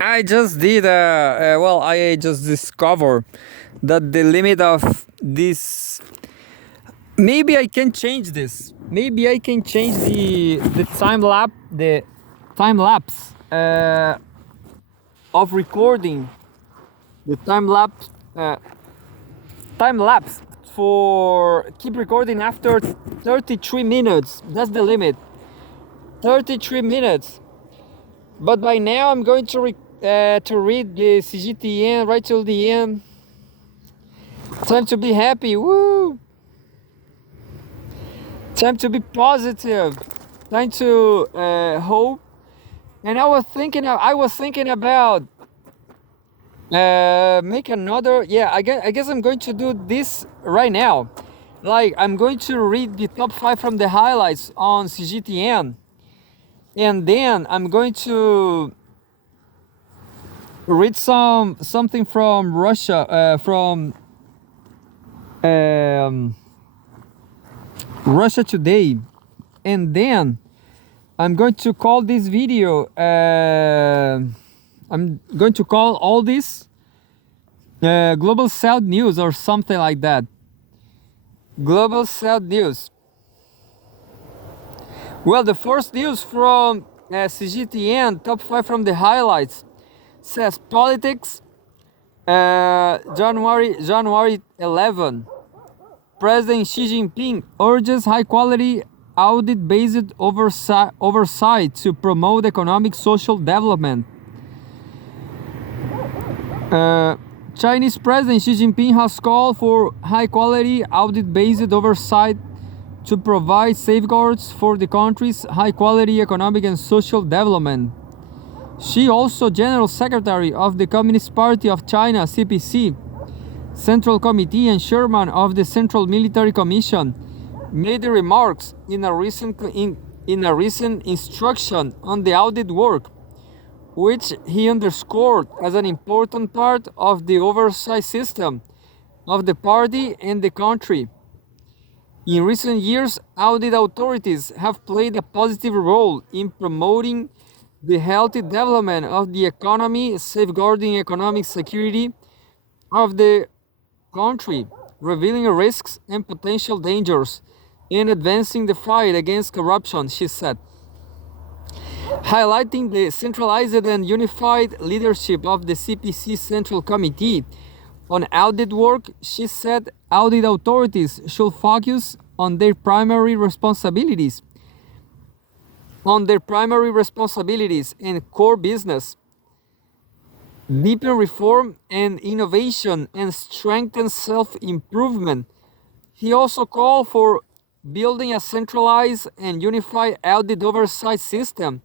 I just did. I just discovered that the limit of this. Maybe I can change this. Maybe I can change the time lapse of recording. The time lapse for keep recording after 33 minutes. That's the limit. 33 minutes. But by now I'm going to read the Cgtn right till the end. Time to be happy. Woo! Time to be positive. Time to hope. And I was thinking about make another. Yeah, I guess I'm going to do this right now. Like I'm going to read the top 5 from the highlights on Cgtn, and then I'm going to read something from Russia, from um, Russia Today, and then I'm going to call this video. I'm going to call all this Global South News or something like that. Global South News. Well, the first news from Cgtn, top 5 from the highlights, says politics. January 11. President Xi Jinping urges high-quality audit-based oversight to promote economic social development. Chinese President Xi Jinping has called for high-quality audit-based oversight to provide safeguards for the country's high-quality economic and social development. Xi, also General Secretary of the Communist Party of China (CPC), Central Committee and Chairman of the Central Military Commission, made the remarks in a recent instruction on the audit work, which he underscored as an important part of the oversight system of the party and the country. In recent years, audit authorities have played a positive role in promoting the healthy development of the economy, safeguarding economic security of the country, revealing risks and potential dangers, and advancing the fight against corruption, she said. Highlighting the centralized and unified leadership of the CPC Central Committee on audit work, she said audit authorities should focus on their primary responsibilities and core business, deepen reform and innovation, and strengthen self-improvement. He also called for building a centralized and unified audit oversight system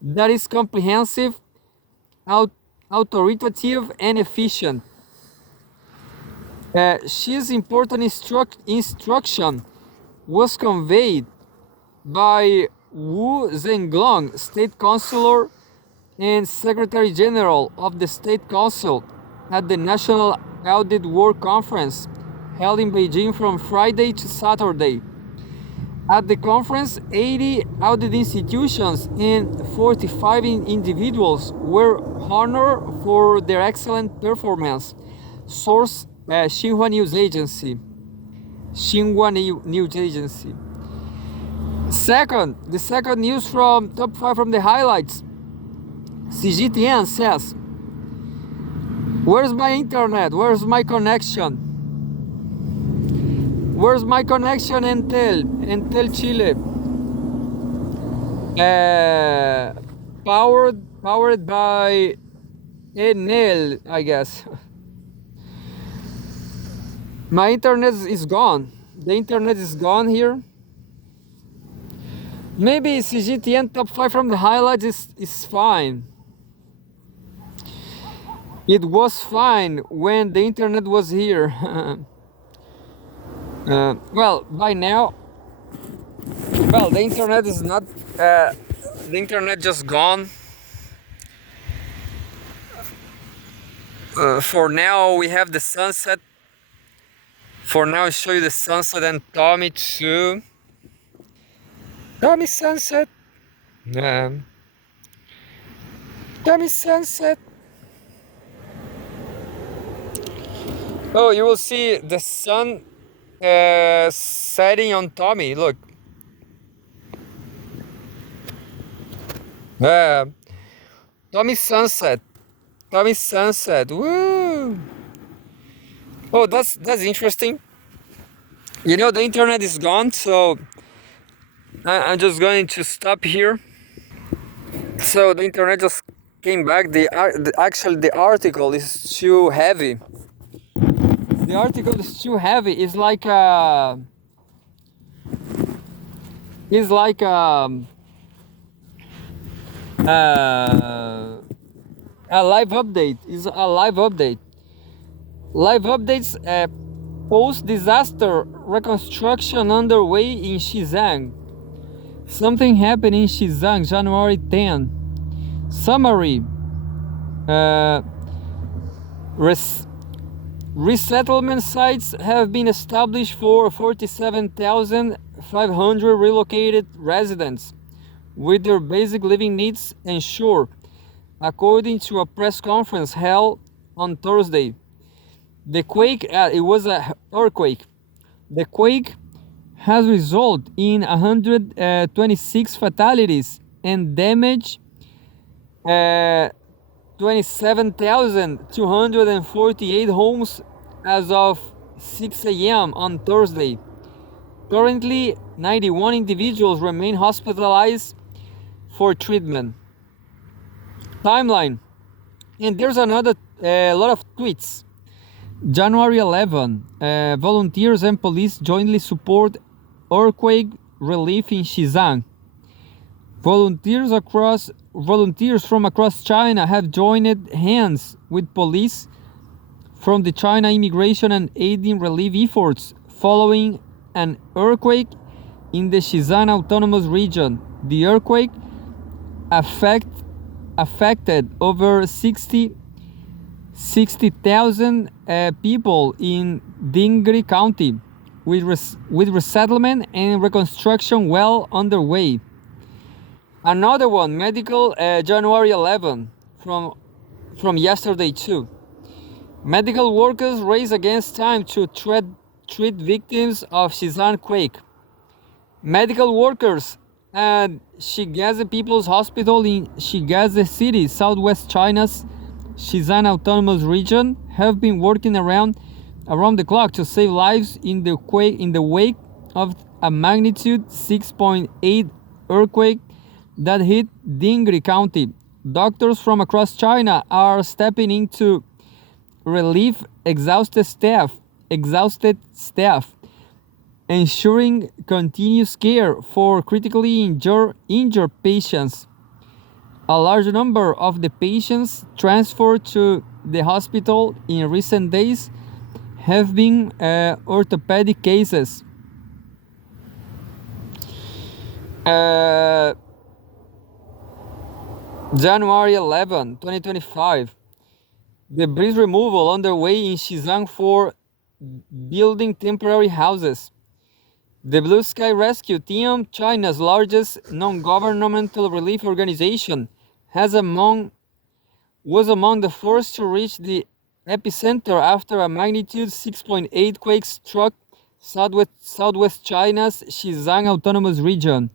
that is comprehensive, authoritative, and efficient. Xi's important instruction was conveyed by Wu Zhenglong, State Councilor and Secretary General of the State Council at the National Audit Work Conference held in Beijing from Friday to Saturday. At the conference, 80 audit institutions and 45 individuals were honored for their excellent performance. Source Xinhua News Agency. The second news from top 5 from the highlights. Cgtn says, "Where's my internet? Where's my connection? Where's my connection, Entel Chile? Powered by Enel, I guess. My internet is gone. The internet is gone here. Maybe Cgtn top 5 from the highlights is fine. It was fine when the internet was here." Well, by now, the internet is not. The internet just gone. For now, we have the sunset. For now, I show you the sunset and Tommy too. Tommy sunset. Tommy sunset. Oh, you will see the sun setting on Tommy. Look. Uh, Tommy sunset. Tommy sunset. Woo! Oh, that's interesting. You know, the internet is gone, so I'm just going to stop here. So the internet just came back. Actually the article is too heavy. The article is too heavy. It's like It's like a live update. Is a live update. Live updates. Post-disaster reconstruction underway in Xizang. Something happened in Xizang, January 10. Summary. Resettlement sites have been established for 47,500 relocated residents, with their basic living needs ensured, according to a press conference held on Thursday. The quake, it was an earthquake. The quake has resulted in 126 fatalities and damage 27,248 homes as of 6 a.m. on Thursday. Currently, 91 individuals remain hospitalized for treatment. Timeline. And there's another lot of tweets. January 11, volunteers and police jointly support earthquake relief in Xizang. Volunteers from across China have joined hands with police from the China Immigration and Aiding Relief efforts following an earthquake in the Xizang Autonomous Region. The earthquake affected over 60,000 people in Dingri County, with resettlement and reconstruction well underway. Another one, medical, January 11, from yesterday too. Medical workers race against time to treat victims of Xizang quake. Medical workers at Shigaze People's Hospital in Shigaze City, southwest China's Xizang Autonomous Region, have been working around the clock to save lives in the wake of a magnitude 6.8 earthquake that hit Dingri County. Doctors from across China are stepping in to relieve exhausted staff, ensuring continuous care for critically injured patients. A large number of the patients transferred to the hospital in recent days have been orthopedic cases. January 11, 2025. Debris removal underway in Xizang for building temporary houses. The Blue Sky Rescue Team, China's largest non-governmental relief organization, was among the first to reach the epicenter after a magnitude 6.8 quake struck southwest China's Xizang Autonomous Region.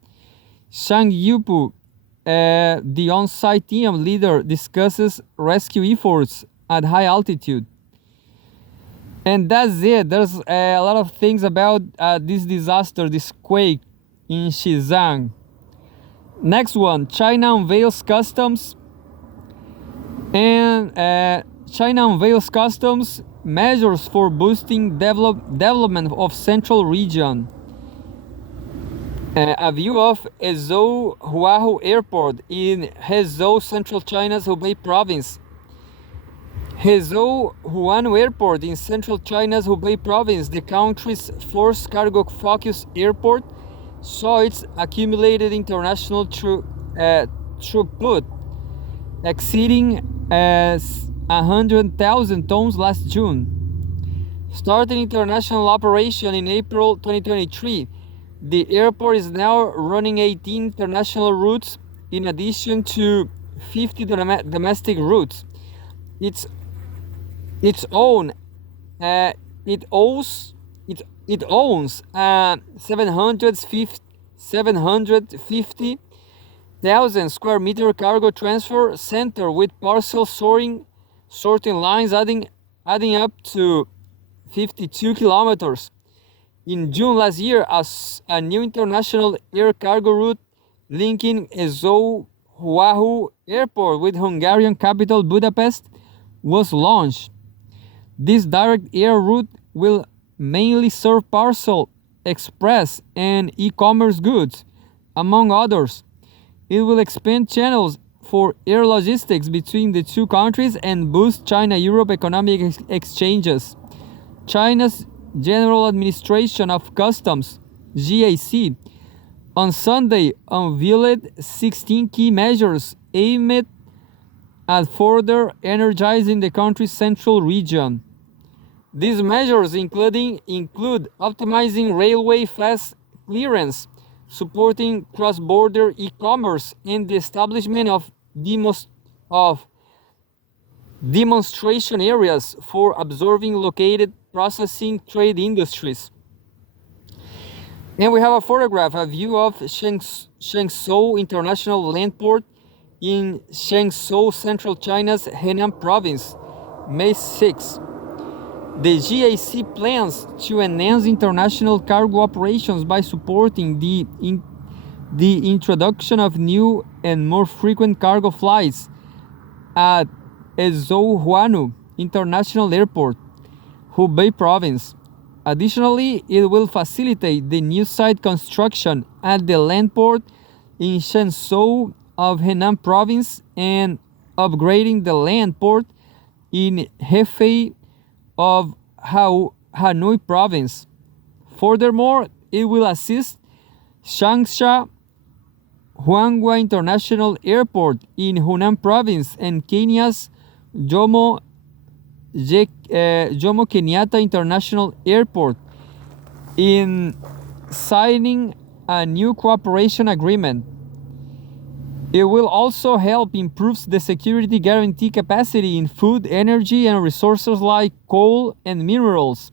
Shang Yupu, the on-site team leader, discusses rescue efforts at high altitude. And that's it. There's a lot of things about this disaster, this quake in Xizang. Next one, China unveils customs measures for boosting development of central region. A view of Hezhou Huahu Airport in Hezhou, central China's Hubei province. Hezhou Huahu Airport in central China's Hubei province, the country's first cargo-focused airport, saw its accumulated international throughput exceeding 100,000 tons last June. Starting international operation in April 2023, the airport is now running 18 international routes in addition to 50 domestic routes. Its own it owns 750,000 square meter cargo transfer center with parcel sorting lines adding up to 52 kilometers. In June last year, a new international air cargo route linking Oahu Airport with Hungarian capital Budapest was launched. This direct air route will mainly serve parcel, express, and e-commerce goods, among others. It will expand channels for air logistics between the two countries and boost China-Europe economic exchanges. China's General Administration of Customs, GAC, on Sunday unveiled 16 key measures aimed at further energizing the country's central region. These measures include optimizing railway fast clearance, supporting cross-border e-commerce, and the establishment of demonstration areas for observing located processing trade industries. And we have a photograph, a view of Shenzhou International Land Port in Shenzhou, Central China's Henan Province, May 6. The GAC plans to enhance international cargo operations by supporting the introduction of new and more frequent cargo flights at Zhouhuanu International Airport, Hubei Province. Additionally, it will facilitate the new site construction at the land port in Shenzhou of Henan Province and upgrading the land port in Hefei of Hanoi Province. Furthermore, it will assist Changsha Huanghua International Airport in Hunan Province and Kenya's Jomo Kenyatta International Airport in signing a new cooperation agreement. It will also help improve the security guarantee capacity in food, energy, and resources like coal and minerals,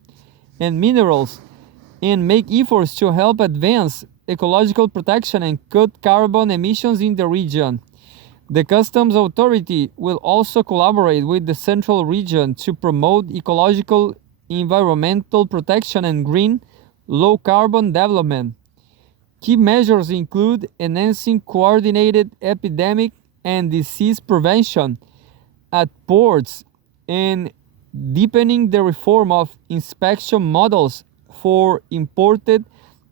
and make efforts to help advance ecological protection and cut carbon emissions in the region. The Customs Authority will also collaborate with the Central Region to promote ecological, environmental protection and green, low-carbon development. Key measures include enhancing coordinated epidemic and disease prevention at ports and deepening the reform of inspection models for imported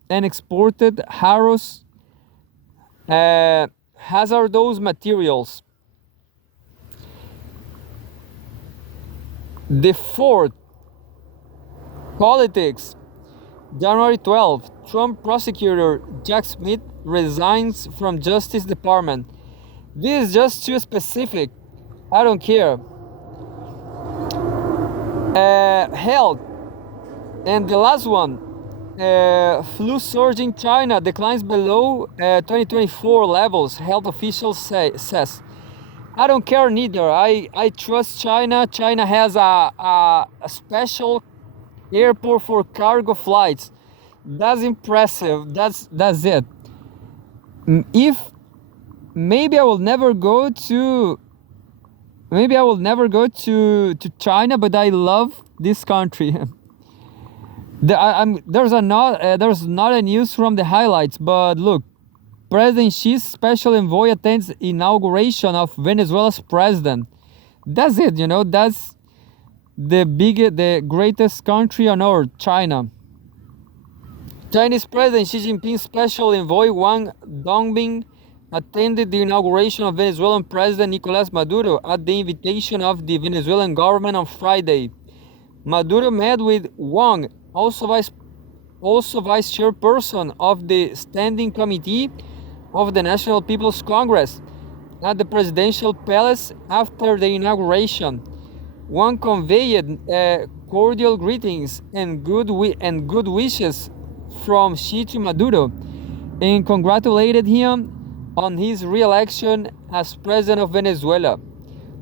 and exported hazardous materials. The fourth, politics. January 12, Trump prosecutor Jack Smith resigns from Justice Department. This is just too specific. I don't care. Health. And the last one, flu surge in China declines below 2024 levels, health officials says. I don't care neither. I trust China. China has a special airport for cargo flights. That's impressive. That's it. If maybe I will never go to China, but I love this country. There's not a news from the highlights, but look, President Xi's special envoy attends inauguration of Venezuela's president. That's it, that's the greatest country on earth, China. Chinese President Xi Jinping's special envoy Wang Dongbin attended the inauguration of Venezuelan President Nicolás Maduro at the invitation of the Venezuelan government on Friday. Maduro met with Wang, also vice chairperson of the Standing Committee of the National People's Congress, at the presidential palace after the inauguration. Wang conveyed cordial greetings and good wishes from Xi to Maduro and congratulated him on his re-election as president of Venezuela.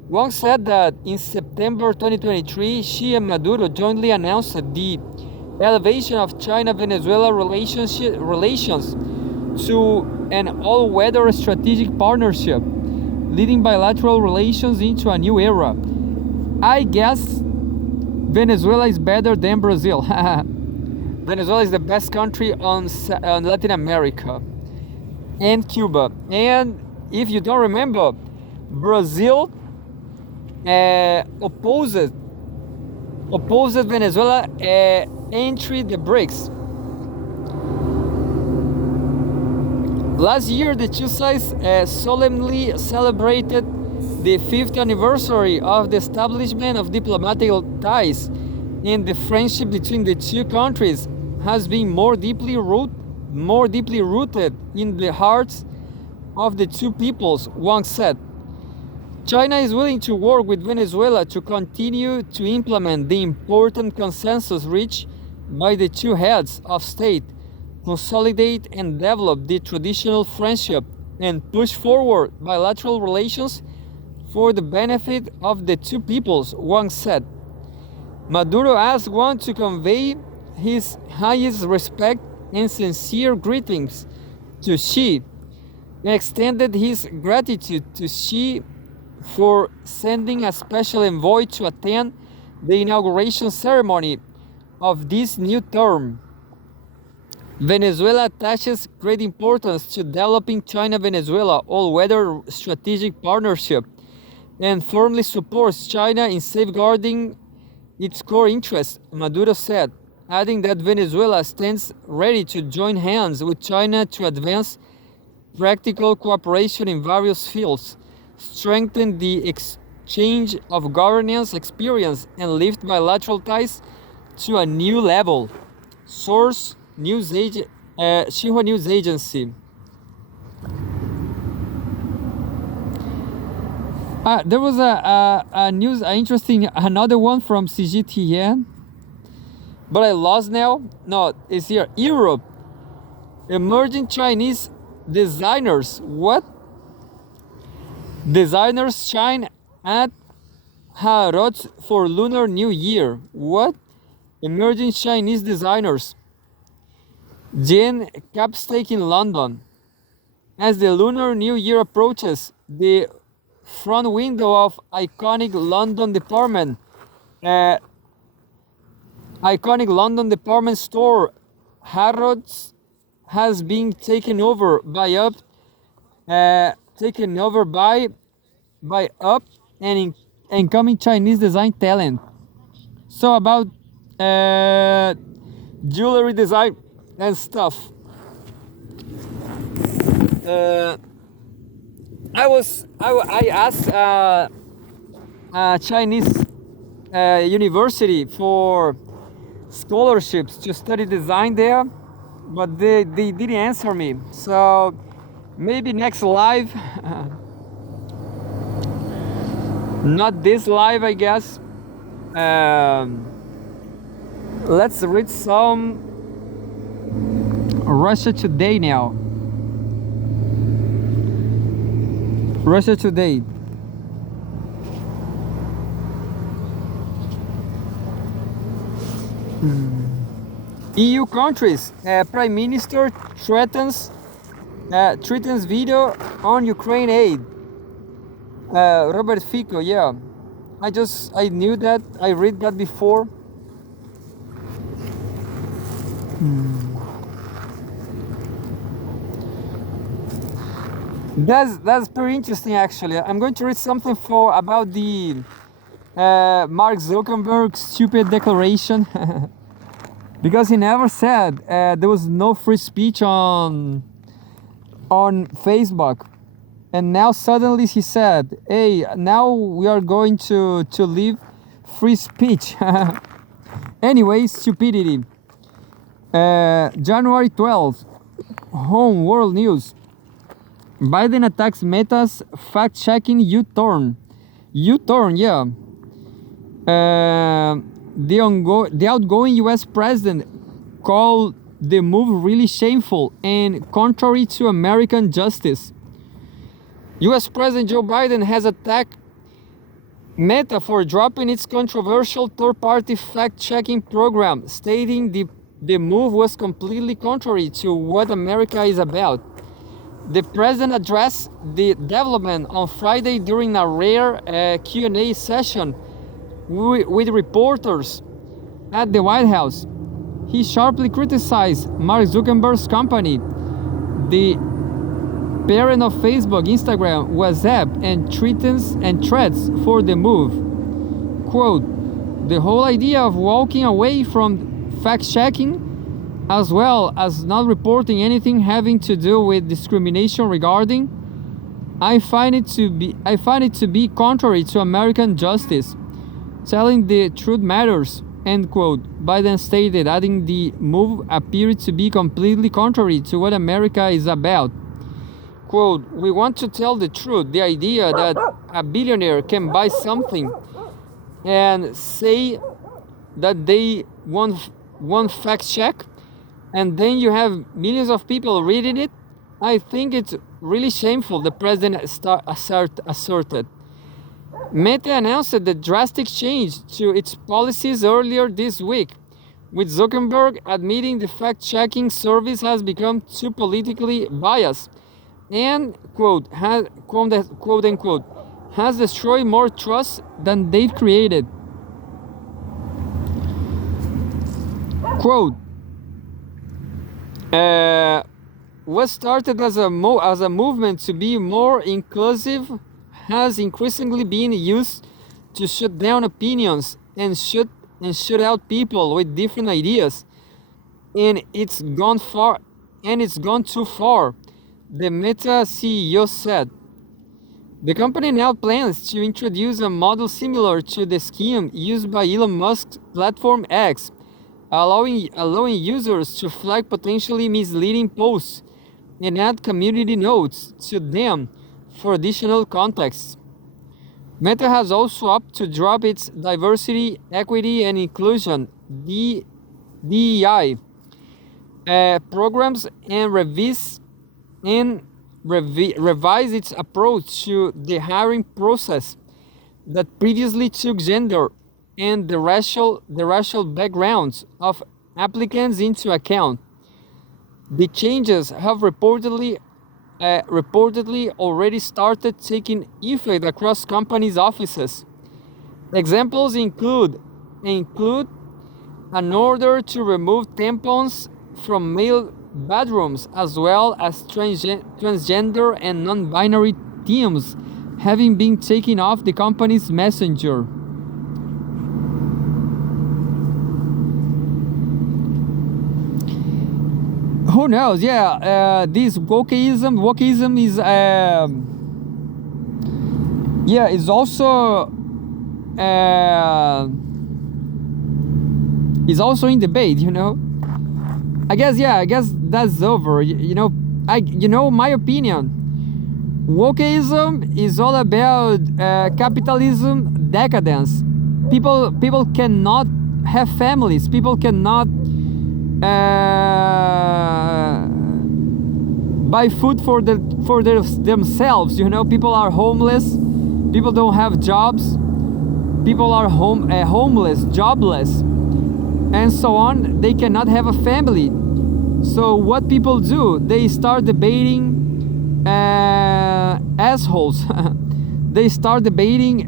Wang said that in September 2023, Xi and Maduro jointly announced the elevation of China-Venezuela relations to an all-weather strategic partnership, leading bilateral relations into a new era. I guess Venezuela is better than Brazil. Venezuela is the best country on Latin America, and Cuba. And if you don't remember, Brazil opposed Venezuela entry the BRICS. Last year, the two sides solemnly celebrated the 5th anniversary of the establishment of diplomatic ties, and the friendship between the two countries has been more deeply rooted in the hearts of the two peoples, Wang said. China is willing to work with Venezuela to continue to implement the important consensus reached by the two heads of state, consolidate and develop the traditional friendship, and push forward bilateral relations for the benefit of the two peoples, Wang said. Maduro asked Wang to convey his highest respect and sincere greetings to Xi, and extended his gratitude to Xi for sending a special envoy to attend the inauguration ceremony of this new term. Venezuela attaches great importance to developing China-Venezuela all-weather strategic partnership and firmly supports China in safeguarding its core interests, Maduro said, adding that Venezuela stands ready to join hands with China to advance practical cooperation in various fields, strengthen the exchange of governance experience, and lift bilateral ties to a new level. Source Xinhua News Agency. There was another one from Cgtn, but I lost now. No, it's here. Europe. Emerging Chinese designers. What? Designers shine at Harrods for Lunar New Year. What? Emerging Chinese designers. Jen Capstake in London. As the Lunar New Year approaches, the front window of iconic London department store Harrods has been taken over by up and incoming Chinese design talent. So about jewelry design and stuff. I asked a Chinese university for scholarships to study design there, but they didn't answer me. So maybe next live, not this live, I guess. Let's read some Russia Today now. Russia Today. EU countries, Prime Minister threatens veto on Ukraine aid. Robert Fico, yeah. I knew that. I read that before. That's pretty interesting, actually. I'm going to read something about the Mark Zuckerberg stupid declaration because he never said there was no free speech on Facebook, and now suddenly he said, "Hey, now we are going to leave free speech." Anyway, stupidity. January 12th, Home World News. Biden attacks Meta's fact-checking U-turn. U-turn, yeah. The outgoing U.S. president called the move really shameful and contrary to American justice. US President Joe Biden has attacked Meta for dropping its controversial third-party fact-checking program, stating the move was completely contrary to what America is about. The president addressed the development on Friday during a rare Q&A session with reporters at the White House. He sharply criticized Mark Zuckerberg's company, the parent of Facebook, Instagram, WhatsApp, and Threads for the move. Quote, "The whole idea of walking away from fact-checking, as well as not reporting anything having to do with discrimination regarding, I find it to be contrary to American justice. Telling the truth matters," end quote. Biden stated, adding the move appeared to be completely contrary to what America is about. Quote, "We want to tell the truth. The idea that a billionaire can buy something and say that they want fact check, and then you have millions of people reading it, I think it's really shameful," the president asserted. Meta announced the drastic change to its policies earlier this week, with Zuckerberg admitting the fact-checking service has become too politically biased and, quote unquote, has destroyed more trust than they've created. Quote, "What started as a movement to be more inclusive has increasingly been used to shut down opinions and shut out people with different ideas, and it's gone too far," the Meta CEO said. The company now plans to introduce a model similar to the scheme used by Elon Musk's platform X, allowing users to flag potentially misleading posts and add community notes to them for additional context. Meta has also opted to drop its diversity, equity, and inclusion DEI programs and revise its approach to the hiring process that previously took gender and the racial backgrounds of applicants into account. The changes have reportedly already started taking effect across companies' offices. Examples include an order to remove tampons from male bedrooms, as well as transgender and non-binary teams having been taken off the company's messenger. Who knows? Yeah, this wokeism is also in debate. I guess that's over. My opinion. Wokeism is all about capitalism decadence. People cannot have families. People cannot buy food for themselves. People are homeless. People don't have jobs. People are homeless, jobless, and so on. They cannot have a family. So what people do? They start debating assholes. They start debating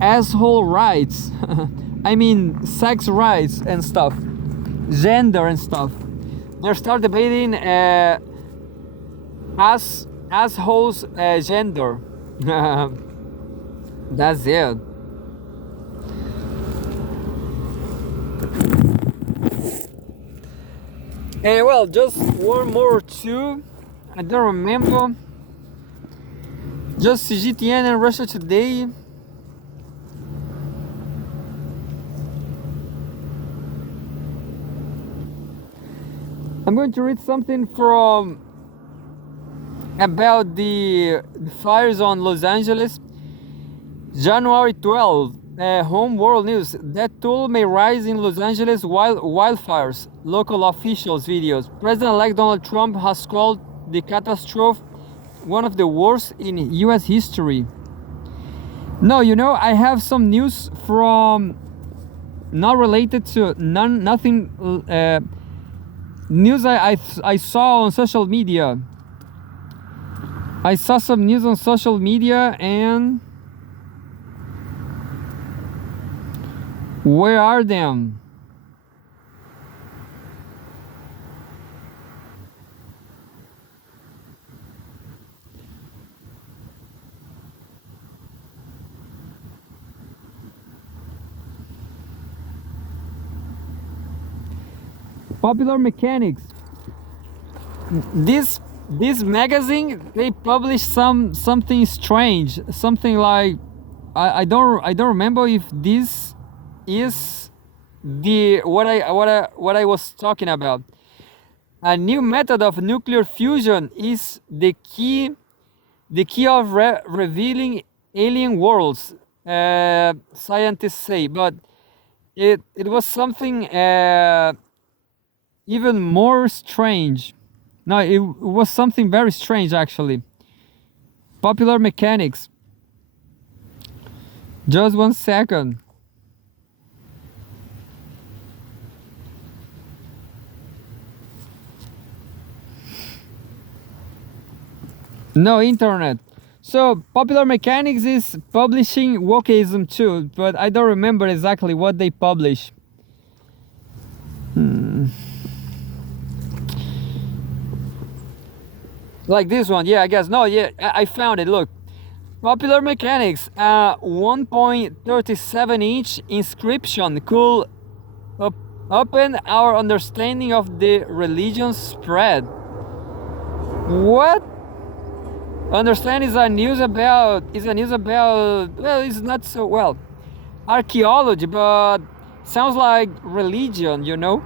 asshole rights. I mean, sex rights and stuff, gender and stuff. They start debating assholes gender. That's it. And well, just one more or two. I don't remember. Just Cgtn and Russia Today. I'm going to read something about the fires on Los Angeles. January 12th, Home World News. Death toll may rise in Los Angeles wildfires. Local officials videos. President-elect Donald Trump has called the catastrophe one of the worst in US history. No, you know, I have some news from not related to nothing news I saw on social media. I saw some news on social media, and where are them? Popular Mechanics. This magazine, they publish something strange, something like I don't remember if this is the what I was talking about. A new method of nuclear fusion is the key of revealing alien worlds, scientists say, but it was something even more strange. No, it was something very strange actually. Popular Mechanics. Just 1 second. No, internet. So Popular Mechanics is publishing wokeism too, but I don't remember exactly what they publish. Like this one, yeah, I guess. No, yeah, I found it. Look, Popular Mechanics, 1.37-inch inscription could open our understanding of the religion's spread. What? Understand is a news about well, it's not so well archaeology, but sounds like religion, you know.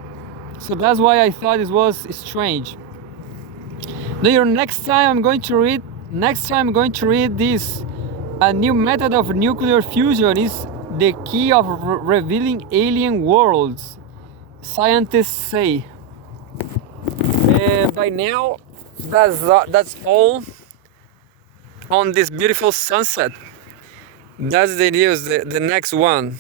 So that's why I thought it was strange. Later, next time I'm going to read this. A new method of nuclear fusion is the key of revealing alien worlds, scientists say. And by now, that's all on this beautiful sunset. That's the news. The next one.